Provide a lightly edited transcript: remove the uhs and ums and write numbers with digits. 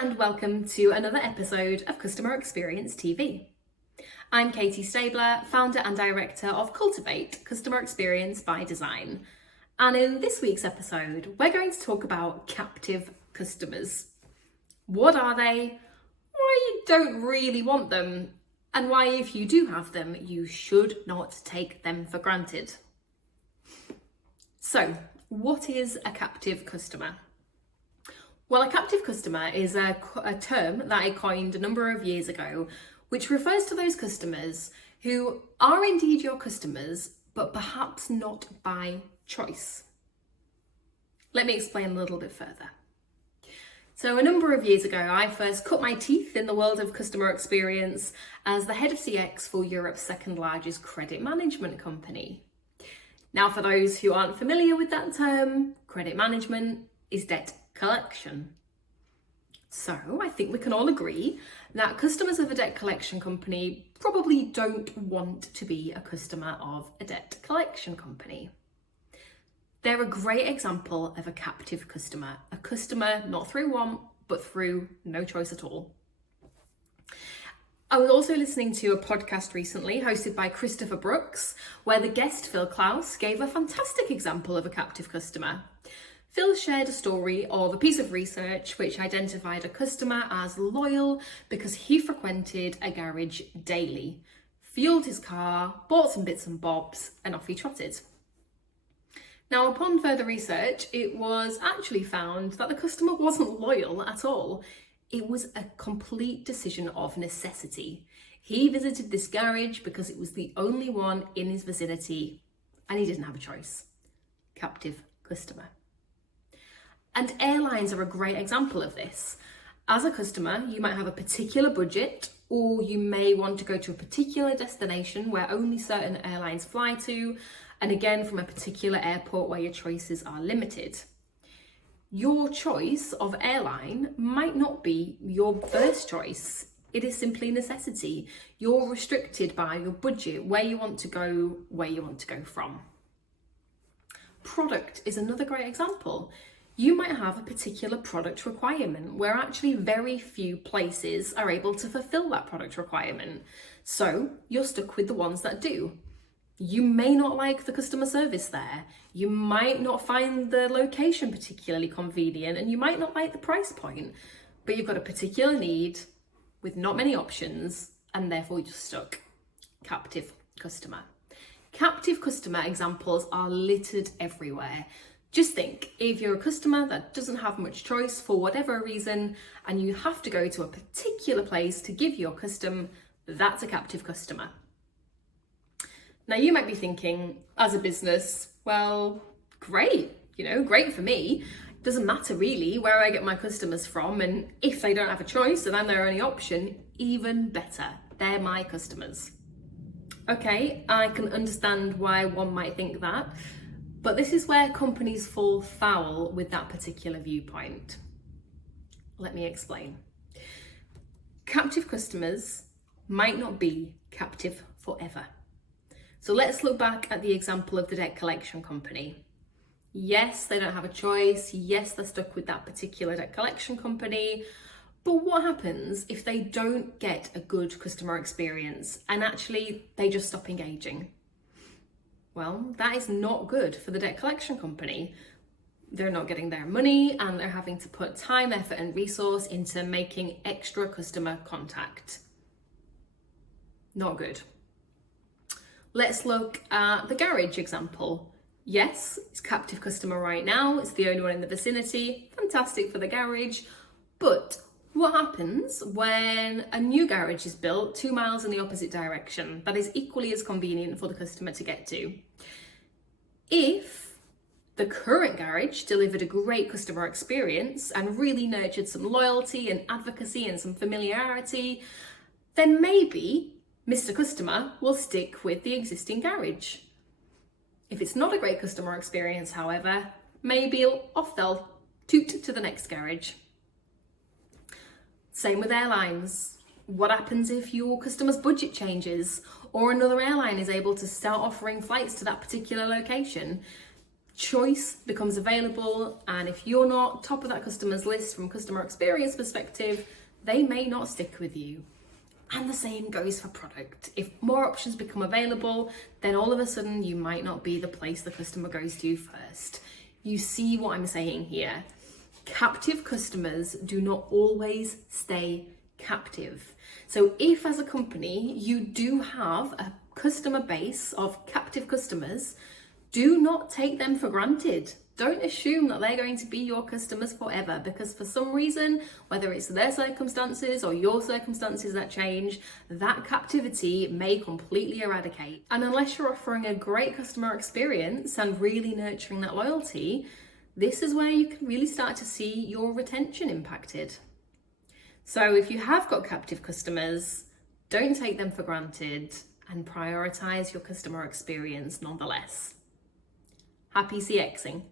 and welcome to another episode of Customer Experience TV. I'm Katie Stabler, founder and director of Cultivate Customer Experience by Design. And in this week's episode, we're going to talk about captive customers. What are they? Why you don't really want them? And why, if you do have them, you should not take them for granted. So, what is a captive customer? Well, a captive customer is a term that I coined a number of years ago, which refers to those customers who are indeed your customers, but perhaps not by choice. Let me explain a little bit further. So a number of years ago, I first cut my teeth in the world of customer experience as the head of CX for Europe's second largest credit management company. Now, for those who aren't familiar with that term, credit management is debt collection. So I think we can all agree that customers of a debt collection company probably don't want to be a customer of a debt collection company. They're a great example of a captive customer, a customer not through want, but through no choice at all. I was also listening to a podcast recently hosted by Christopher Brooks, where the guest Phil Klaus gave a fantastic example of a captive customer. Phil shared a story of a piece of research which identified a customer as loyal because he frequented a garage daily, fueled his car, bought some bits and bobs, and off he trotted. Now, upon further research, it was actually found that the customer wasn't loyal at all. It was a complete decision of necessity. He visited this garage because it was the only one in his vicinity, and he didn't have a choice. Captive customer. And airlines are a great example of this. As a customer, you might have a particular budget, or you may want to go to a particular destination where only certain airlines fly to, and again from a particular airport where your choices are limited. Your choice of airline might not be your first choice. It is simply necessity. You're restricted by your budget, where you want to go, where you want to go from. Product is another great example. You might have a particular product requirement where actually very few places are able to fulfill that product requirement. So you're stuck with the ones that do. You may not like the customer service there. You might not find the location particularly convenient, and you might not like the price point, but you've got a particular need with not many options, and therefore you're stuck. Captive customer. Captive customer examples are littered everywhere. Just think, if you're a customer that doesn't have much choice for whatever reason, and you have to go to a particular place to give your custom, that's a captive customer. Now you might be thinking, as a business, well, great, great for me. It doesn't matter really where I get my customers from, and if they don't have a choice and I'm their only option, even better, they're my customers. Okay, I can understand why one might think that, but this is where companies fall foul with that particular viewpoint. Let me explain. Captive customers might not be captive forever. So let's look back at the example of the debt collection company. Yes, they don't have a choice. Yes, they're stuck with that particular debt collection company. But what happens if they don't get a good customer experience and actually they just stop engaging? Well, that is not good for the debt collection company. They're not getting their money and they're having to put time, effort, and resource into making extra customer contact. Not good. Let's look at the garage example. Yes, it's a captive customer right now. It's the only one in the vicinity. Fantastic for the garage. But what happens when a new garage is built 2 miles in the opposite direction that is equally as convenient for the customer to get to? If the current garage delivered a great customer experience and really nurtured some loyalty and advocacy and some familiarity, then maybe Mr. Customer will stick with the existing garage. If it's not a great customer experience, however, maybe off they'll toot to the next garage. Same with airlines. What happens if your customer's budget changes or another airline is able to start offering flights to that particular location? choice becomes available, and if you're not top of that customer's list from a customer experience perspective, they may not stick with you. And the same goes for product. If more options become available, then all of a sudden you might not be the place the customer goes to first. You see what I'm saying here? Captive customers do not always stay captive. So if as a company you do have a customer base of captive customers, do not take them for granted. Don't assume that they're going to be your customers forever, because for some reason, whether it's their circumstances or your circumstances that change, that captivity may completely eradicate. And unless you're offering a great customer experience and really nurturing that loyalty, this is where you can really start to see your retention impacted. So if you have got captive customers, don't take them for granted and prioritize your customer experience nonetheless. Happy CXing.